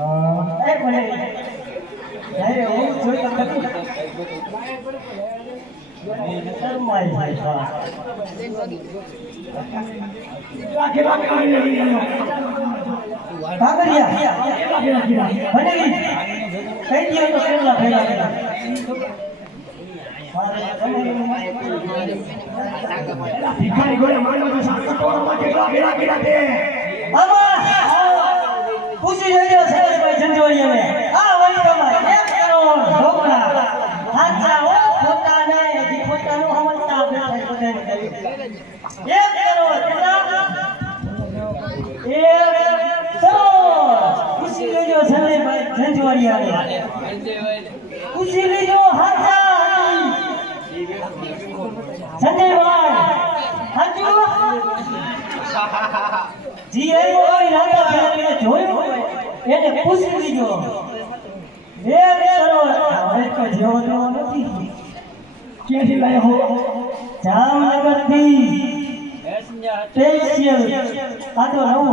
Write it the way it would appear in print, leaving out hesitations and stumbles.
એ ભલે અરે હું જોઈ તો ખરી શરમાઈ ભાઈ કાગરિયા બનેલી કઈ દિયો તો કેટલા ભેગા કર્યા ભિખારી ગોળે માનવો તો સાચો તોડો માટે ભેગા કર્યા તે આમાં પૂછી જોજો સરેશભાઈ જંજોળિયાને આ વળી તમારે 1 કરોડ ઢોકળા હાચા હો ખોટા નહીં હજી ખોટાનું સમજતા આપણે બધાને કરી 1 કરોડ કેટલા 1 કરોડ પૂછી જોજો સરેશભાઈ જંજોળિયાને પૂછી લેજો હાચા સંજયભાઈ હાચું જી એ કોઈ રાતા ફેરવીને જોયું એને પૂછી લીજો 2 કરોડ હવે તો જેવો તેવો નથી ક્યાંથી લાયો હો જામનગરથી સ્પેશિયલ આ તો નવું